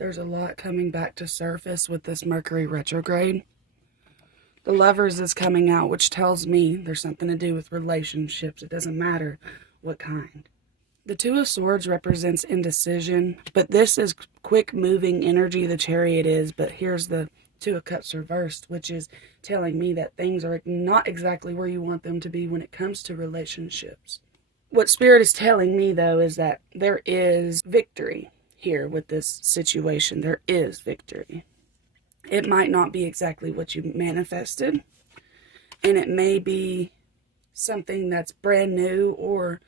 There's a lot coming back to surface with this Mercury retrograde. The Lovers is coming out, which tells me there's something to do with relationships. It doesn't matter what kind. The Two of Swords represents indecision, but this is quick moving energy, the Chariot is, but here's the Two of Cups reversed, which is telling me that things are not exactly where you want them to be when it comes to relationships. What Spirit is telling me, though, is that there is victory here with this situation. There is victory. It might not be exactly what you manifested, and it may be something that's brand new, or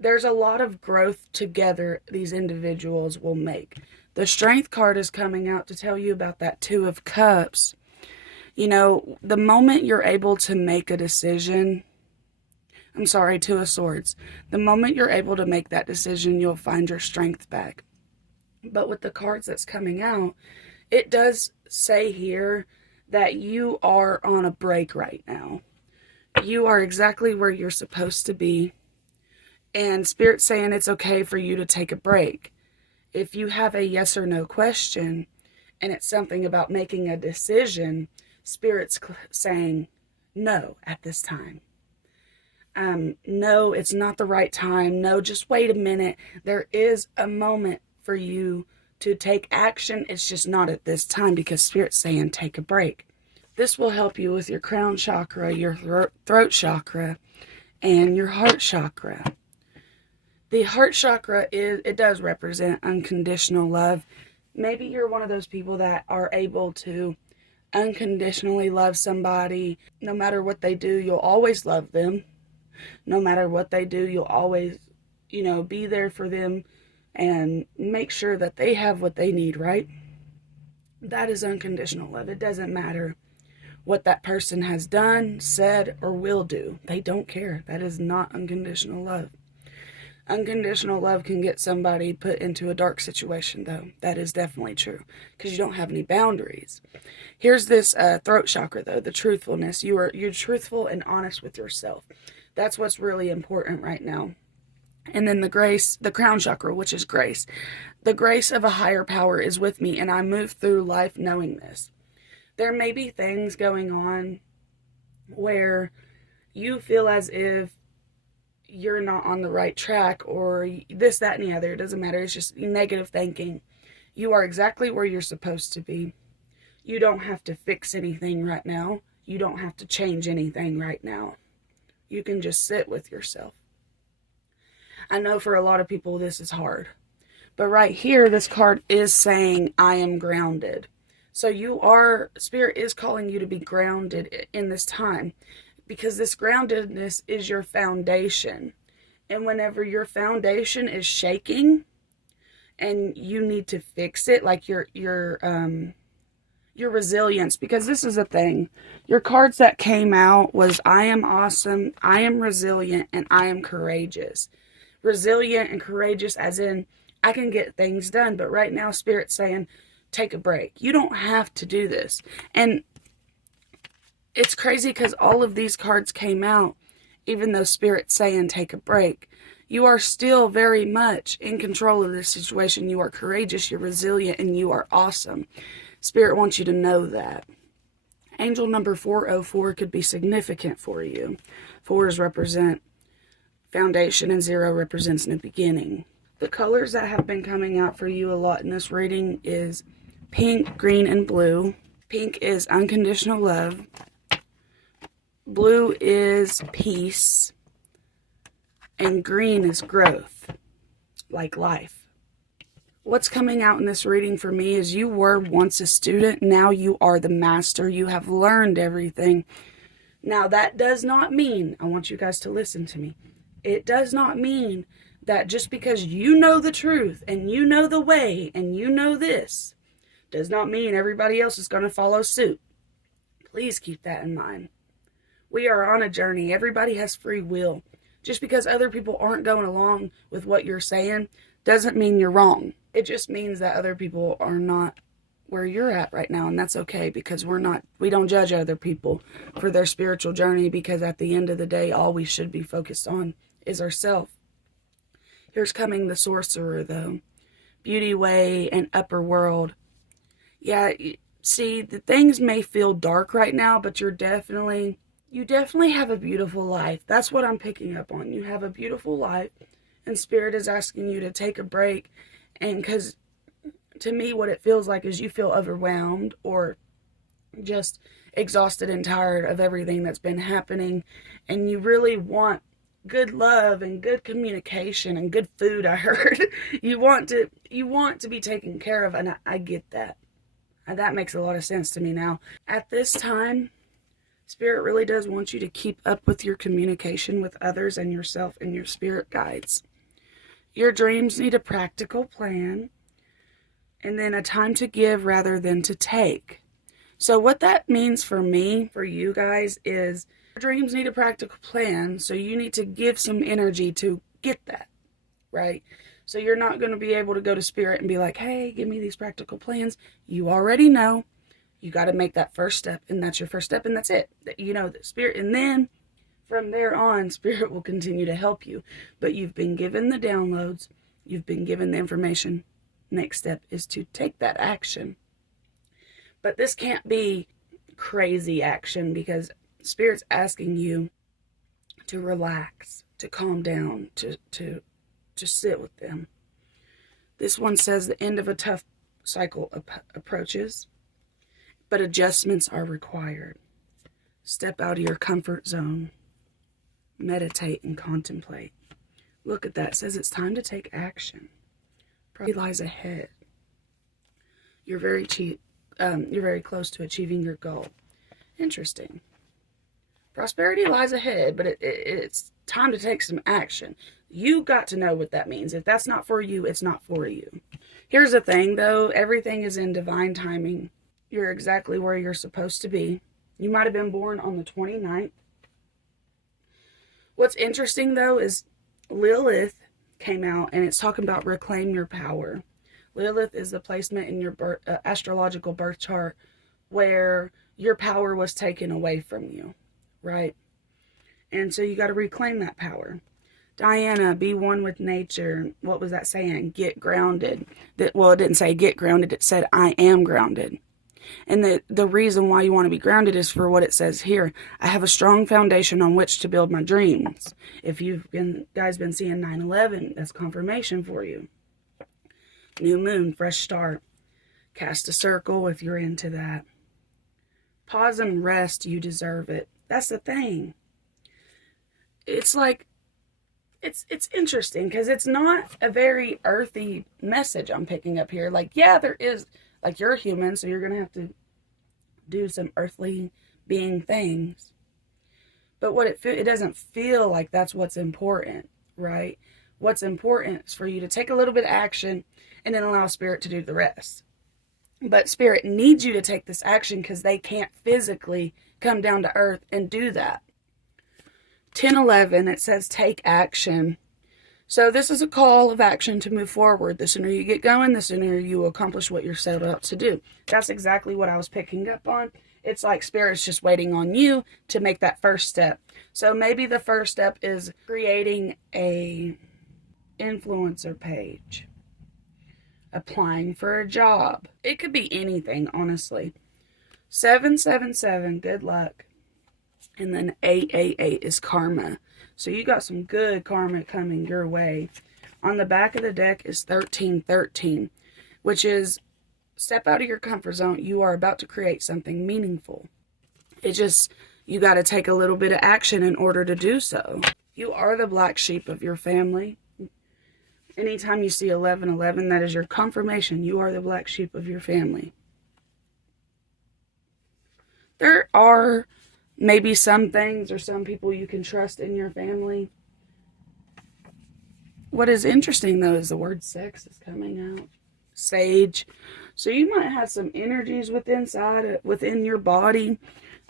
there's a lot of growth together these individuals will make. The Strength card is coming out to tell you about that Two of Cups. You know, the moment you're able to make a decision, Two of Swords. The moment you're able to make that decision, you'll find your strength back. But with the cards that's coming out, it does say here that you are on a break right now. You are exactly where you're supposed to be. And Spirit's saying it's okay for you to take a break. If you have a yes or no question, and it's something about making a decision, Spirit's saying no at this time. No, it's not the right time. No, just wait a minute. There is a moment for you to take action. It's just not at this time, because Spirit's saying take a break. This will help you with your crown chakra, your throat chakra, and your heart chakra. The heart chakra, it does represent unconditional love. Maybe you're one of those people that are able to unconditionally love somebody. No matter what they do, you'll always love them. No matter what they do, you'll always, be there for them and make sure that they have what they need, right? That is unconditional love. It doesn't matter what that person has done, said, or will do. They don't care. That is not unconditional love. Unconditional love can get somebody put into a dark situation, though. That is definitely true, because you don't have any boundaries. Here's this throat chakra, though, the truthfulness. You're truthful and honest with yourself. That's what's really important right now. And then the grace, the crown chakra, which is grace. The grace of a higher power is with me, and I move through life knowing this. There may be things going on where you feel as if you're not on the right track, or this, that, and the other. It doesn't matter. It's just negative thinking. You are exactly where you're supposed to be. You don't have to fix anything right now. You don't have to change anything right now. You can just sit with yourself. I know for a lot of people this is hard. But right here, this card is saying, I am grounded. So Spirit is calling you to be grounded in this time, because this groundedness is your foundation. And whenever your foundation is shaking and you need to fix it, like your resilience, because this is a thing. Your cards that came out was I am awesome, I am resilient, and I am courageous. Resilient and courageous as in I can get things done. But right now, Spirit's saying take a break. You don't have to do this. And it's crazy because all of these cards came out, even though Spirit's saying take a break. You are still very much in control of this situation. You are courageous, you're resilient, and you are awesome. Spirit wants you to know that. Angel number 404 could be significant for you. 4s represent foundation and 0 represents new beginning. The colors that have been coming out for you a lot in this reading is pink, green, and blue. Pink is unconditional love. Blue is peace. And green is growth, like life. What's coming out in this reading for me is you were once a student, now you are the master. You have learned everything. Now that does not mean, I want you guys to listen to me, it does not mean that just because you know the truth and you know the way and you know this, does not mean everybody else is going to follow suit. Please keep that in mind. We are on a journey. Everybody has free will. Just because other people aren't going along with what you're saying doesn't mean you're wrong. It just means that other people are not where you're at right now, and that's okay, because we don't judge other people for their spiritual journey, because at the end of the day, all we should be focused on is ourselves. Here's coming the Sorcerer, though. beauty way and upper world. Yeah, see, the things may feel dark right now, but you definitely have a beautiful life. That's what I'm picking up on. You have a beautiful life, and Spirit is asking you to take a break. And because to me, what it feels like is you feel overwhelmed or just exhausted and tired of everything that's been happening, and you really want good love and good communication and good food. I heard you want to be taken care of, and I get that. And that makes a lot of sense to me now. At this time, Spirit really does want you to keep up with your communication with others and yourself and your spirit guides. Your dreams need a practical plan, and then a time to give rather than to take. So what that means for me, for you guys, is your dreams need a practical plan, so you need to give some energy to get that, right? So you're not going to be able to go to Spirit and be like, hey, give me these practical plans. You already know. You got to make that first step, and that's your first step, and that's it. You know, the Spirit, and then from there on, Spirit will continue to help you. But you've been given the downloads. You've been given the information. Next step is to take that action. But this can't be crazy action, because Spirit's asking you to relax, to calm down, to sit with them. This one says the end of a tough cycle approaches, but adjustments are required. Step out of your comfort zone. Meditate and contemplate. Look at that. It says it's time to take action. Probably lies ahead. You're very close to achieving your goal. Interesting. Prosperity lies ahead, but it's time to take some action. You got to know what that means. If that's not for you, it's not for you. Here's the thing, though. Everything is in divine timing. You're exactly where you're supposed to be. You might have been born on the 29th. What's interesting, though, is Lilith came out, and it's talking about reclaim your power. Lilith is the placement in your astrological birth chart where your power was taken away from you, right? And so you got to reclaim that power. Diana, be one with nature. What was that saying? Get grounded. Well, it didn't say get grounded. It said I am grounded. And the reason why you want to be grounded is for what it says here. I have a strong foundation on which to build my dreams. If you've guys been seeing 9/11, that's confirmation for you. New moon, fresh start. Cast a circle if you're into that. Pause and rest. You deserve it. That's the thing. It's like, it's interesting because it's not a very earthy message I'm picking up here. Like, yeah, there is, like, you're a human, so you're going to have to do some earthly being things. But it doesn't feel like that's what's important, right? What's important is for you to take a little bit of action and then allow Spirit to do the rest. But Spirit needs you to take this action because they can't physically come down to earth and do that. 10:11, it says take action. So this is a call of action to move forward. The sooner you get going, the sooner you will accomplish what you're set out to do. That's exactly what I was picking up on. It's like Spirit's just waiting on you to make that first step. So maybe the first step is creating a influencer page, applying for a job. It could be anything, honestly. 777, good luck. And then 888 is karma. So you got some good karma coming your way. On the back of the deck is 1313, which is step out of your comfort zone. You are about to create something meaningful. You got to take a little bit of action in order to do so. You are the black sheep of your family. Anytime you see 1111, that is your confirmation. You are the black sheep of your family. There are maybe some things or some people you can trust in your family. What is interesting, though, is the word sex is coming out. Sage. So you might have some energies within your body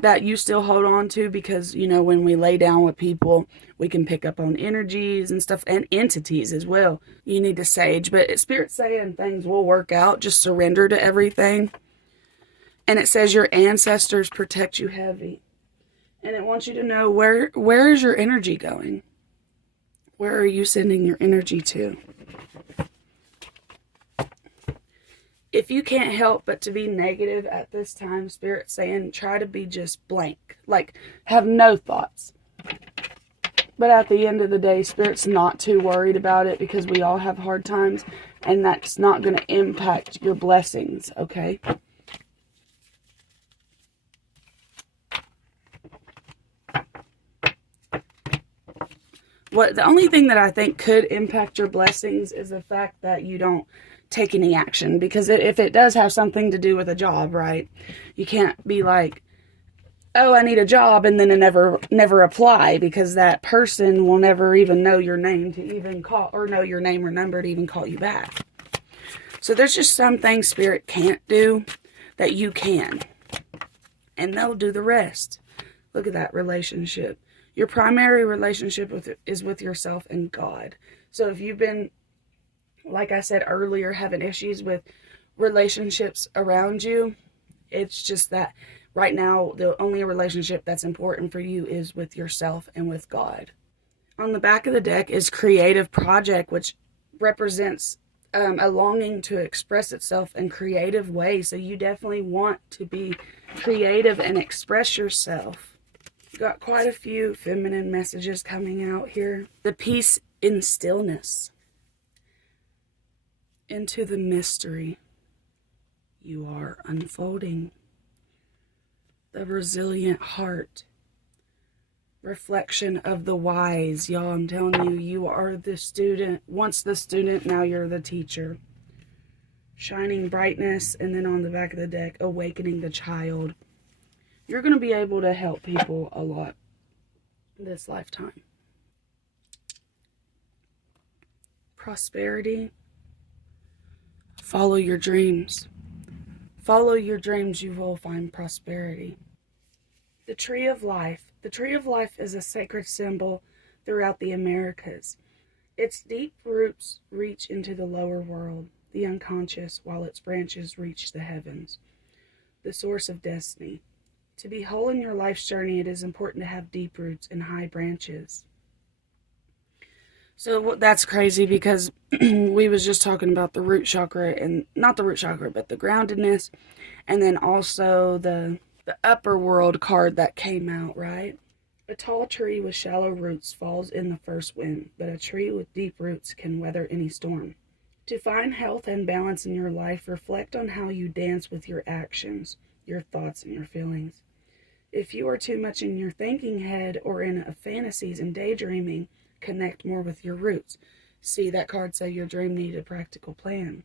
that you still hold on to because, you know, when we lay down with people, we can pick up on energies and stuff and entities as well. You need to sage. But Spirit's saying things will work out. Just surrender to everything. And it says your ancestors protect you heavy. And it wants you to know where is your energy going? Where are you sending your energy to? if you can't help but to be negative at this time, Spirit's saying try to be just blank. Like, have no thoughts. But at the end of the day, Spirit's not too worried about it because we all have hard times. And that's not going to impact your blessings, okay? The only thing that I think could impact your blessings is the fact that you don't take any action. Because if it does have something to do with a job, right? You can't be like, oh, I need a job, and then never apply, because that person will never even know your name to even call, or know your name or number to even call you back. So there's just some things Spirit can't do that you can. And they'll do the rest. Look at that relationship. Your primary relationship is with yourself and God. So if you've been, like I said earlier, having issues with relationships around you, it's just that right now the only relationship that's important for you is with yourself and with God. On the back of the deck is creative project, which represents a longing to express itself in creative ways. So you definitely want to be creative and express yourself. Got quite a few feminine messages coming out here. The peace in stillness. Into the mystery you are unfolding. The resilient heart. Reflection of the wise. Y'all, I'm telling you, you are the student. Once the student, now you're the teacher. Shining brightness, and then on the back of the deck, awakening the child. You're going to be able to help people a lot this lifetime. Prosperity. Follow your dreams. Follow your dreams, you will find prosperity. The tree of life. The tree of life is a sacred symbol throughout the Americas. Its deep roots reach into the lower world, the unconscious, while its branches reach the heavens. The source of destiny. To be whole in your life's journey, it is important to have deep roots and high branches. So that's crazy, because we was just talking about the root chakra, and not the root chakra, but the groundedness, and then also the upper world card that came out, right? A tall tree with shallow roots falls in the first wind, but a tree with deep roots can weather any storm. To find health and balance in your life, reflect on how you dance with your actions, your thoughts, and your feelings. If you are too much in your thinking head or in fantasies and daydreaming, connect more with your roots. See, that card say your dream needed a practical plan.